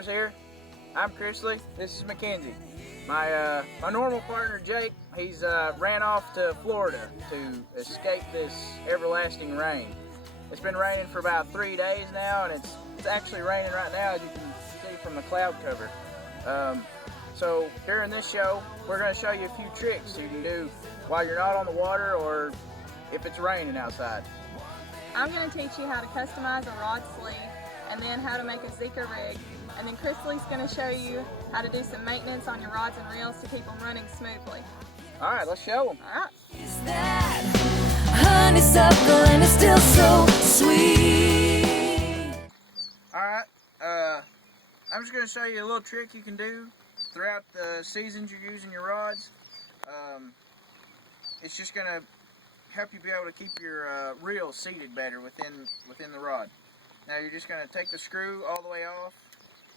Outdoors here. I'm Chrisley. This is Mackenzie. My normal partner Jake, he's ran off to Florida to escape this everlasting rain. It's been raining for about 3 days now, and it's actually raining right now, as you can see from the cloud cover. So during this show, we're going to show you a few tricks you can do while you're not on the water or if it's raining outside. I'm going to teach you how to customize a rod sleeve, and then how to make a Zika rig, and then Chrisley's going to show you how to do some maintenance on your rods and reels to keep them running smoothly. All right, let's show them. All right. Is that honeysuckle and it's still so sweet? All right, I'm just going to show you a little trick you can do throughout the seasons you're using your rods. It's just going to help you be able to keep your reel seated better within the rod. Now you're just going to take the screw all the way off,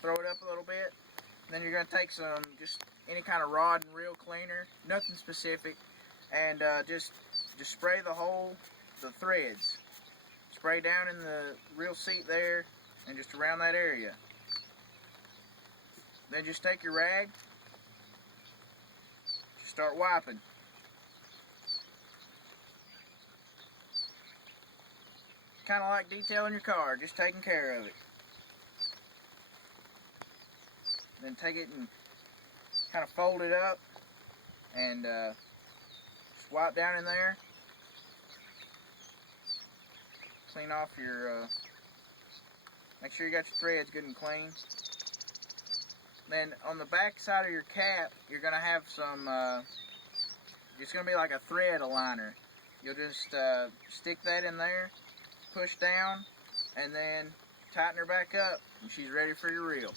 throw it up a little bit, and then you're going to take some, just any kind of rod and reel cleaner, nothing specific, and just spray the threads. Spray down in the reel seat there and just around that area. Then just take your rag, just start wiping. Kind of like detailing your car, just taking care of it. Then take it and kind of fold it up and just wipe down in there. Clean off your, make sure you got your threads good and clean. Then on the back side of your cap, you're going to have some, it's going to be like a thread aligner. You'll just stick that in there, push down, and then tighten her back up, and she's ready for your reel.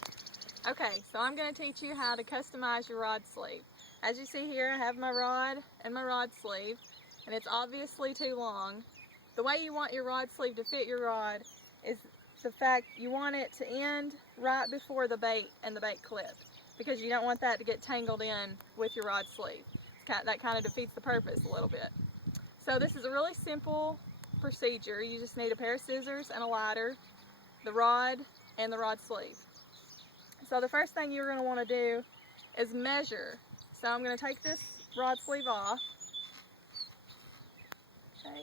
Okay, so I'm going to teach you how to customize your rod sleeve. As you see here, I have my rod and my rod sleeve, and it's obviously too long. The way you want your rod sleeve to fit your rod is the fact you want it to end right before the bait and the bait clip, because you don't want that to get tangled in with your rod sleeve. That kind of defeats the purpose a little bit. So this is a really simple procedure. You just need a pair of scissors and a lighter, the rod, and the rod sleeve. So the first thing you're going to want to do is measure. So I'm going to take this rod sleeve off. Okay.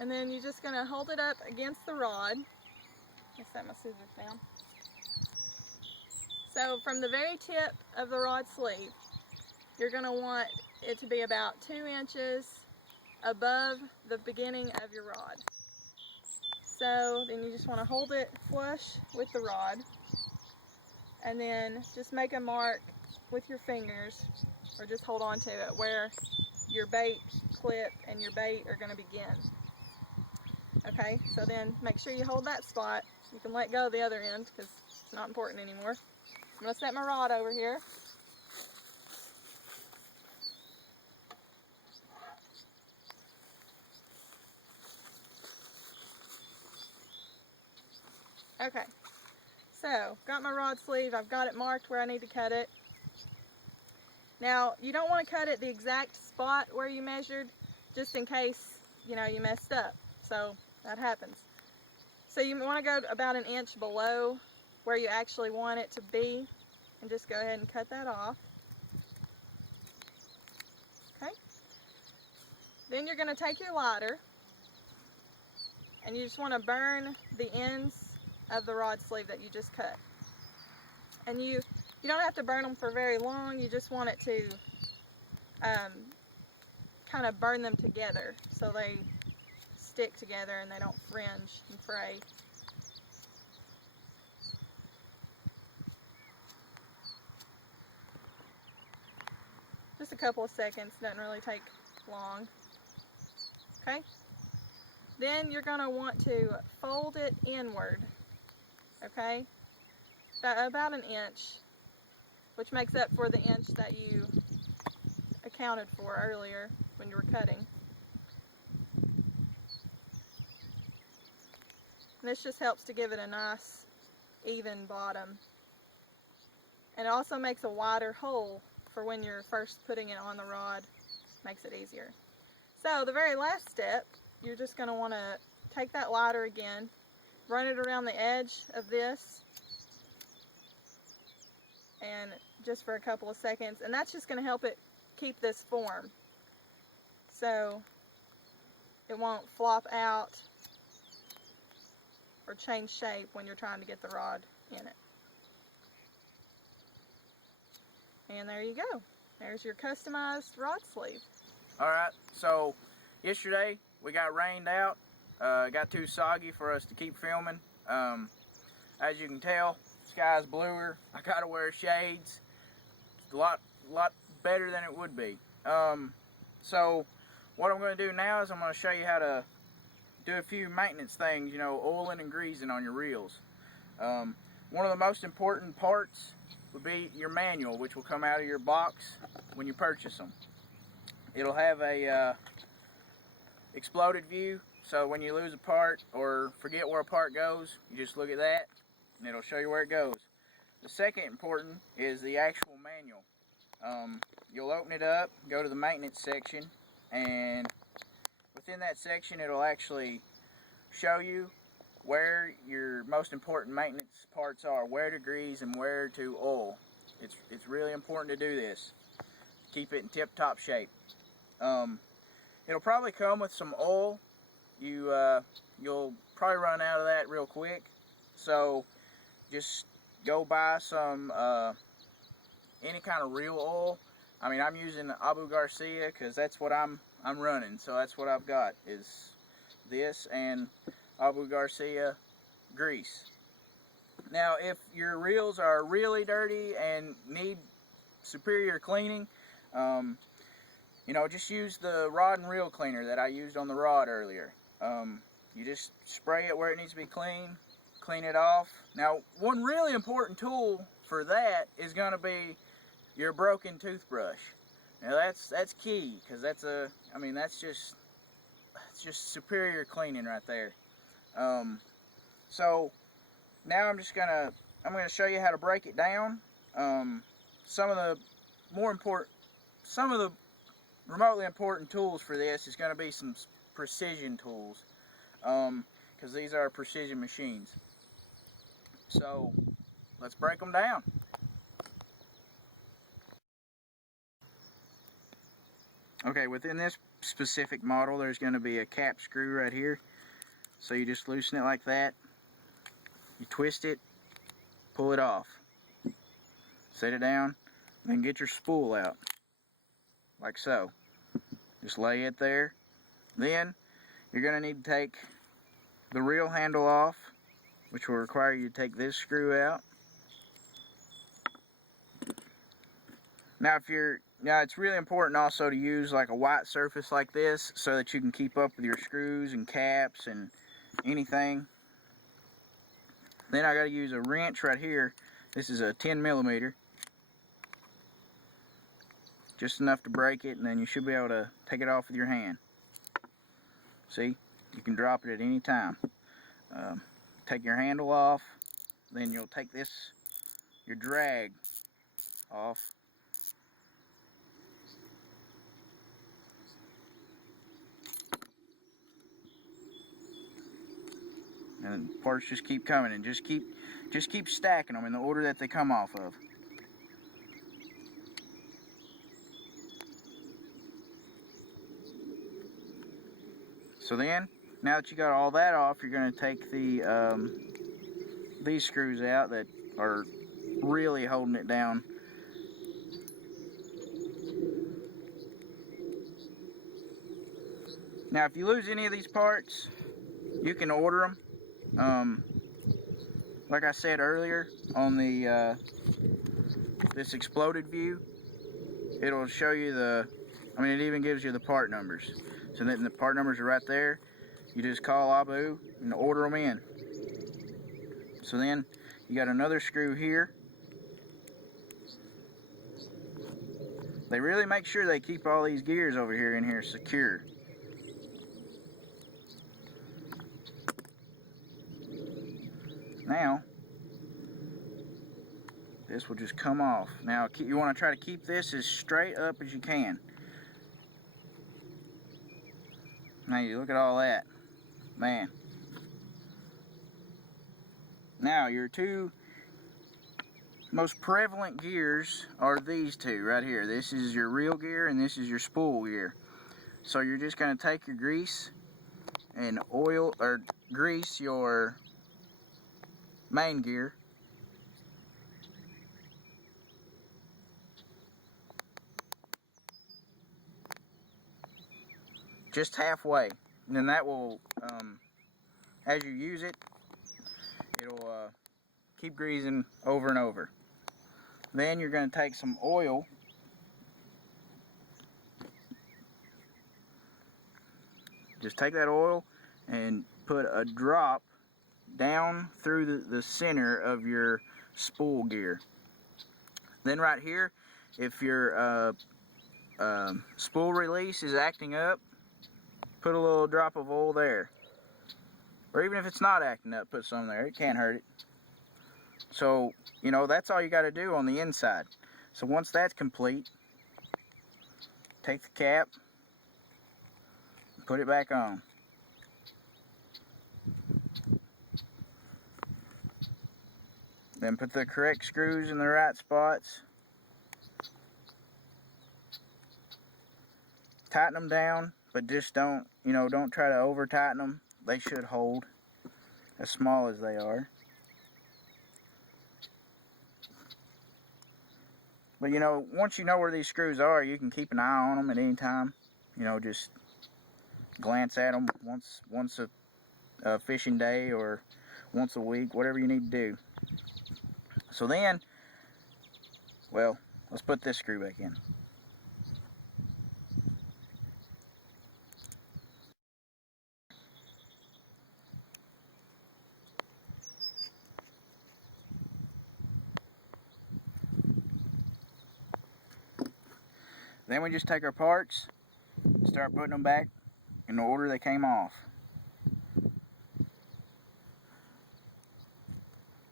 And then you're just going to hold it up against the rod. Let's set my scissors down. So from the very tip of the rod sleeve, you're going to want it to be about 2 inches above the beginning of your rod. So then you just want to hold it flush with the rod, and then just make a mark with your fingers, or just hold on to it, where your bait clip and your bait are going to begin. Okay, so then make sure you hold that spot. You can let go of the other end because it's not important anymore. I'm going to set my rod over here. Okay, so got my rod sleeve, I've got it marked where I need to cut it. Now, you don't want to cut it the exact spot where you measured, just in case, you know, you messed up. So that happens. So you want to go about 1 inch below where you actually want it to be, and just go ahead and cut that off. Okay. Then you're going to take your lighter, and you just want to burn the ends of the rod sleeve that you just cut. And you don't have to burn them for very long, you just want it to kind of burn them together so they stick together and they don't fringe and fray. Just a couple of seconds, doesn't really take long. Okay? Then you're going to want to fold it inward. Okay, about 1 inch, which makes up for the inch that you accounted for earlier when you were cutting. And this just helps to give it a nice, even bottom. And it also makes a wider hole for when you're first putting it on the rod. Makes it easier. So the very last step, you're just going to want to take that lighter again, run it around the edge of this, and just for a couple of seconds, and that's just going to help it keep this form so it won't flop out or change shape when you're trying to get the rod in it. And there you go. There's your customized rod sleeve. Alright, so yesterday we got rained out. It got too soggy for us to keep filming. As you can tell, sky's bluer. I gotta wear shades. It's a lot better than it would be. So what I'm going to do now is I'm going to show you how to do a few maintenance things, you know, oiling and greasing on your reels. One of the most important parts would be your manual, which will come out of your box when you purchase them. It'll have a exploded view, so when you lose a part or forget where a part goes, you just look at that and it'll show you where it goes. The second important is the actual manual. You'll open it up, go to the maintenance section, and within that section it'll actually show you where your most important maintenance parts are, where to grease and where to oil. It's really important to do this. Keep it in tip-top shape. It'll probably come with some oil. You'll probably run out of that real quick, so just go buy some any kind of real oil. I mean, I'm using Abu Garcia because that's what I'm running, so that's what I've got is this and Abu Garcia grease. Now, if your reels are really dirty and need superior cleaning, you know, just use the rod and reel cleaner that I used on the rod earlier. You just spray it where it needs to be clean it off. Now, one really important tool for that is going to be your broken toothbrush. Now that's key, because that's just superior cleaning right there. So now I'm gonna show you how to break it down. Some of the remotely important tools for this is going to be some precision tools, because these are precision machines. So let's break them down. Okay, within this specific model there's going to be a cap screw right here. So you just loosen it like that, you twist it, pull it off, set it down, then get your spool out like so. Just lay it there. Then you're going to need to take the reel handle off, which will require you to take this screw out. Now it's really important also to use like a white surface like this so that you can keep up with your screws and caps and anything. Then I got to use a wrench right here. This is a 10mm. Just enough to break it, and then you should be able to take it off with your hand. See? You can drop it at any time. Take your handle off, then you'll take your drag off. And parts just keep coming, and just keep stacking them in the order that they come off of. So then, now that you got all that off, you're going to take these screws out that are really holding it down. Now, if you lose any of these parts, you can order them. Like I said earlier, on the this exploded view, it'll show you it even gives you the part numbers. So then the part numbers are right there. You just call Abu and order them in. So then you got another screw here. They really make sure they keep all these gears over here in here secure. Now, this will just come off. Now, you want to try to keep this as straight up as you can. Now, you look at all that. Man. Now, your two most prevalent gears are these two right here. This is your reel gear and this is your spool gear. So you're just going to take your grease and oil or grease your main gear. Just halfway, and then that will, as you use it, it'll keep greasing over and over. Then you're going to take some oil just take that oil and put a drop down through the center of your spool gear. Then right here, if your spool release is acting up, put a little drop of oil there. Or even if it's not acting up, put some there. It can't hurt it. So, you know, that's all you got to do on the inside. So once that's complete, take the cap, put it back on. Then put the correct screws in the right spots. Tighten them down, but just don't, you know, don't try to over tighten them. They should hold as small as they are. But you know, once you know where these screws are, you can keep an eye on them at any time. You know, just glance at them once a fishing day or once a week, whatever you need to do. So then, well, let's put this screw back in. Then we just take our parts, start putting them back in the order they came off.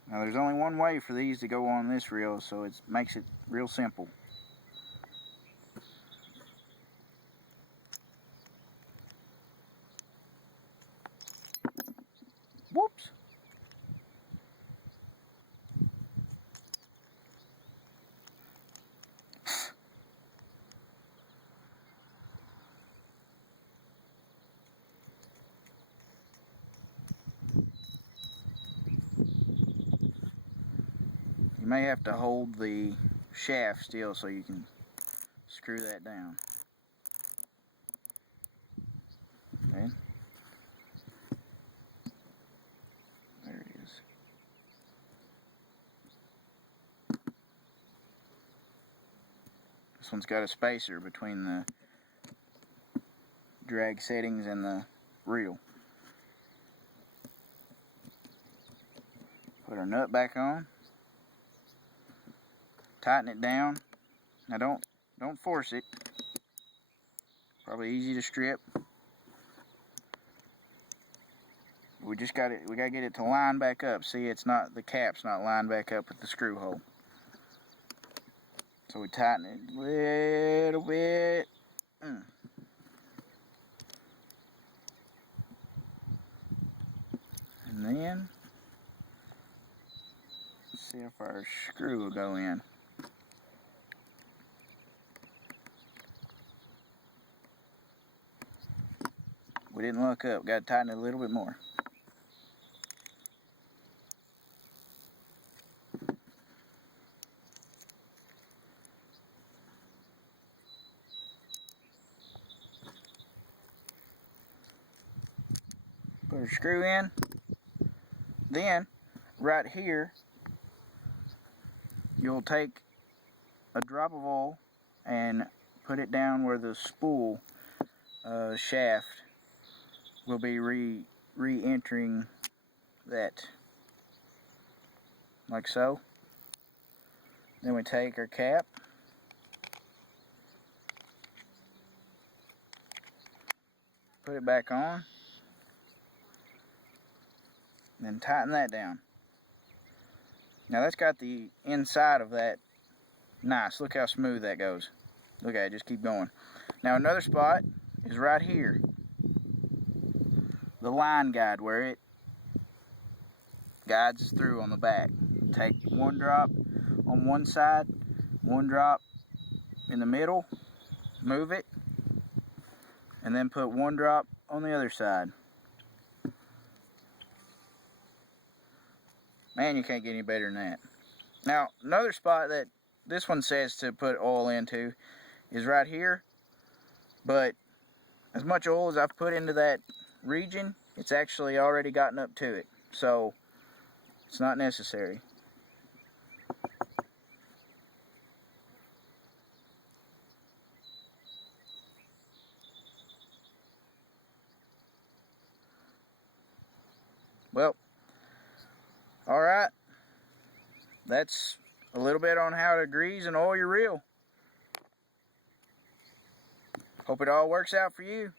Now there's only one way for these to go on this reel, so it makes it real simple. Whoops! You may have to hold the shaft still so you can screw that down. Okay. There it is. This one's got a spacer between the drag settings and the reel. Put our nut back on. Tighten it down. Now don't force it. Probably easy to strip. We gotta get it to line back up. See, the cap's not lined back up with the screw hole. So we tighten it a little bit. And then see if our screw will go in. We didn't look up. Got to tighten it a little bit more. Put our screw in. Then, right here, you'll take a drop of oil and put it down where the spool shaft will be re-entering that, like so. Then we take our cap, put it back on, and then tighten that down. Now that's got the inside of that nice. Look how smooth that goes. Look at it, just keep going. Now another spot is right here. The line guide where it guides through on the back. Take one drop on one side, 1 drop in the middle, move it, and then put 1 drop on the other side. Man, you can't get any better than that. Now, another spot that this one says to put oil into is right here, but as much oil as I've put into that region, it's actually already gotten up to it, so it's not necessary. Well, alright, that's a little bit on how to grease and oil your reel. Hope it all works out for you.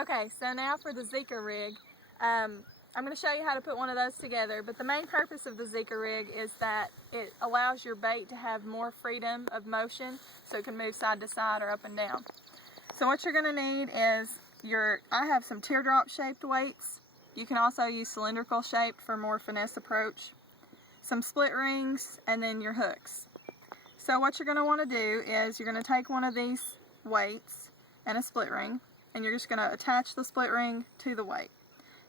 Okay, so now for the Zika rig. I'm going to show you how to put one of those together, but the main purpose of the Zika rig is that it allows your bait to have more freedom of motion so it can move side to side or up and down. So what you're going to need is I have some teardrop shaped weights. You can also use cylindrical shaped for more finesse approach. Some split rings, and then your hooks. So what you're going to want to do is you're going to take one of these weights and a split ring, and you're just going to attach the split ring to the weight.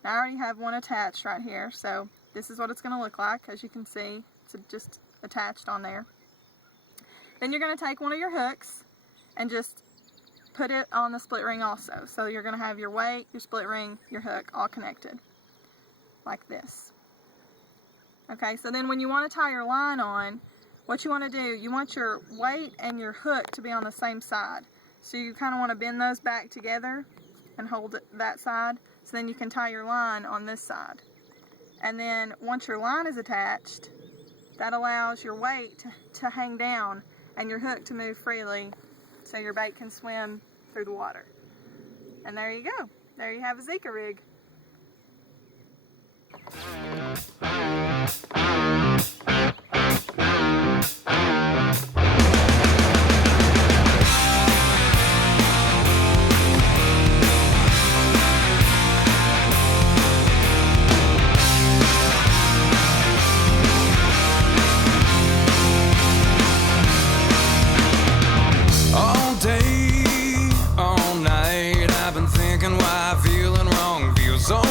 Now I already have one attached right here, so this is what it's going to look like. As you can see, it's just attached on there. Then you're going to take one of your hooks and just put it on the split ring also. So you're going to have your weight, your split ring, your hook all connected like this. Okay, so then when you want to tie your line on, what you want to do, you want your weight and your hook to be on the same side. So you kind of want to bend those back together and hold it that side, so then you can tie your line on this side. And then once your line is attached, that allows your weight to hang down and your hook to move freely so your bait can swim through the water. And there you go. There you have a Zika rig. All day, all night, I've been thinking why feeling wrong feels so